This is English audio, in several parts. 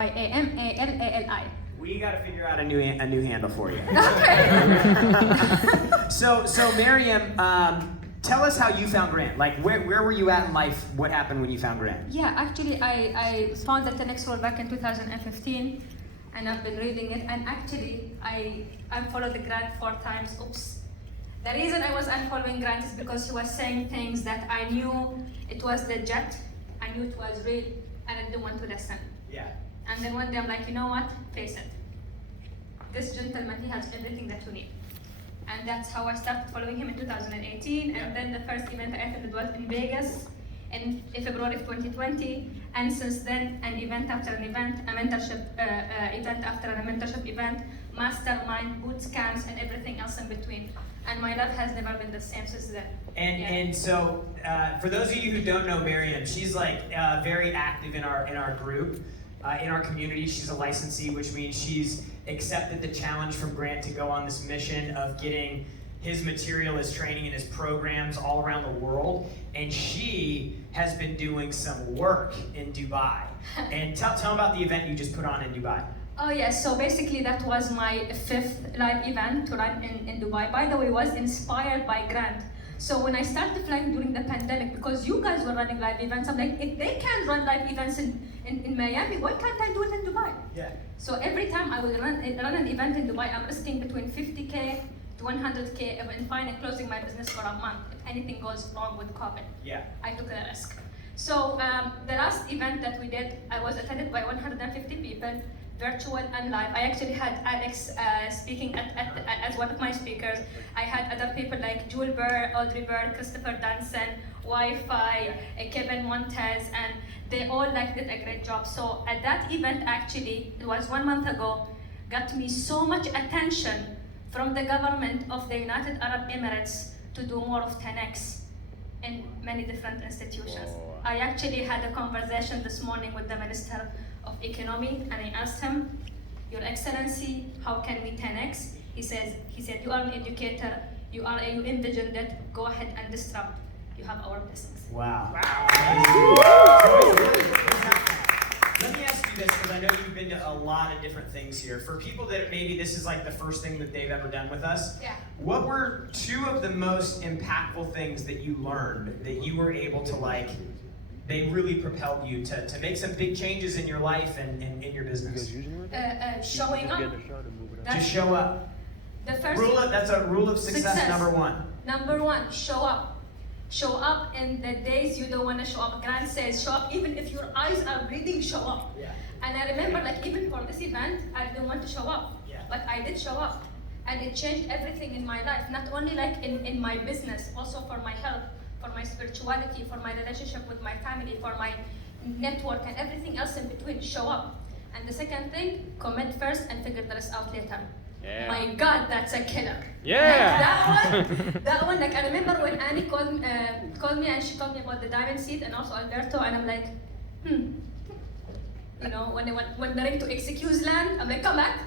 Amallali. We got to figure out a new handle for you. Okay. So Maryam, tell us how you found Grant. Like, where were you at in life? What happened when you found Grant? Yeah, actually, I found the 10X World back in 2015, and I've been reading it. And actually, I unfollowed the Grant 4 times. Oops. The reason I was unfollowing Grant is because he was saying things that I knew it was legit, I knew it was real, and I didn't want to listen. Yeah. And then one day I'm like, you know what? Face it. This gentleman, he has everything that you need. And that's how I started following him in 2018. Yeah. And then the first event I attended was in Vegas in February of 2020. And since then, an event after an event, a mentorship event after a mentorship event, mastermind, boot camps, and everything else in between. And my life has never been the same since then. And so, for those of you who don't know Maryam, she's like very active in our group, in our community. She's a licensee, which means she's accepted the challenge from Grant to go on this mission of getting his material, his training, and his programs all around the world. And she has been doing some work in Dubai. And tell them about the event you just put on in Dubai. Oh yes, so basically that was my 5th live event to run in Dubai. By the way, it was inspired by Grant. So when I started flying during the pandemic, because you guys were running live events, I'm like, if they can run live events in Miami, why can't I do it in Dubai? Yeah. So every time I would run an event in Dubai, I'm risking between 50K to 100K and finally closing my business for a month if anything goes wrong with COVID. Yeah. I took the risk. So the last event that we did, I was attended by 150 people, virtual and live. I actually had Alex speaking as one of my speakers. I had other people like Jewel Burr, Audrey Burr, Christopher Dunson, Wi-Fi, Kevin Montez, and they all did a great job. So at that event, actually, it was 1 month ago, got me so much attention from the government of the United Arab Emirates to do more of 10X in many different institutions. I actually had a conversation this morning with the Minister of Economy, and I asked him, Your Excellency, how can we 10X? He said, you are an educator, you envisioned it, go ahead and disrupt. You have our blessings. Wow. Let me ask you this, because I know you've been to a lot of different things here. For people that maybe this is like the first thing that they've ever done with us, Yeah. What were 2 of the most impactful things that you learned that you were able to they really propelled you to make some big changes in your life and in your business? Showing up. Just show up. The first That's a rule of success. Number 1. Number 1, show up. Show up in the days you don't want to show up. Grant says, show up even if your eyes are bleeding, show up. Yeah. And I remember, even for this event, I didn't want to show up. Yeah. But I did show up. And it changed everything in my life. Not only in my business, also for my health, for my spirituality, for my relationship with my family, for my network, and everything else in between. Show up. And the second thing, commit first and figure the rest out later. Yeah. My God, that's a killer. Yeah. That one, I remember when Annie called me and she told me about the diamond seed and also Alberto, and I'm like, You know, when they're ready to excuse land, I'm like, come back.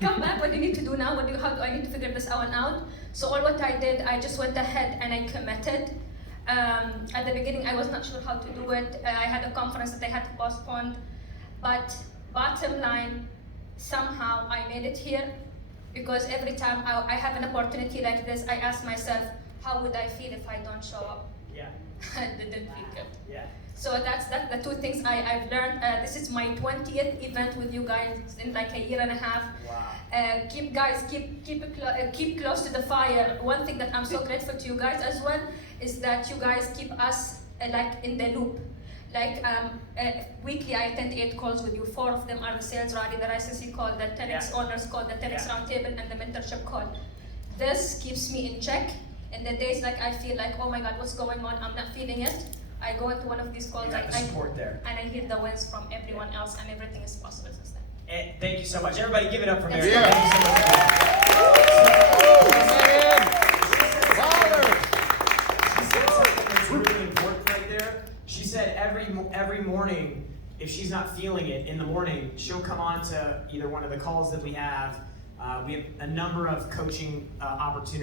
Come back, what do you need to do now? How do I need to figure this one out? So all what I did, I just went ahead and I committed. At the beginning, I was not sure how to do it. I had a conference that I had to postpone. But bottom line, somehow I made it here, because every time I have an opportunity like this, I ask myself, how would I feel if I don't show up? Yeah. I didn't feel good. Yeah. So that's the 2 things I've learned. This is my 20th event with you guys in a year and a half. Wow. Keep close to the fire. One thing that I'm so grateful to you guys as well is that you guys keep us in the loop. Weekly, I attend 8 calls with you. 4 of them are the sales rally, the licensing call, the 10X owners call, the 10X roundtable, and the mentorship call. This keeps me in check. In the days I feel oh my God, what's going on? I'm not feeling it. I go into one of these calls, You got the support there. and I hear the wins from everyone else, and everything is possible since then. And thank you so much. Everybody give it up for Maryam. Yeah. Thank you so much. She said something that's really important right there. She said every morning, if she's not feeling it in the morning, she'll come on to either one of the calls that we have. We have a number of coaching opportunities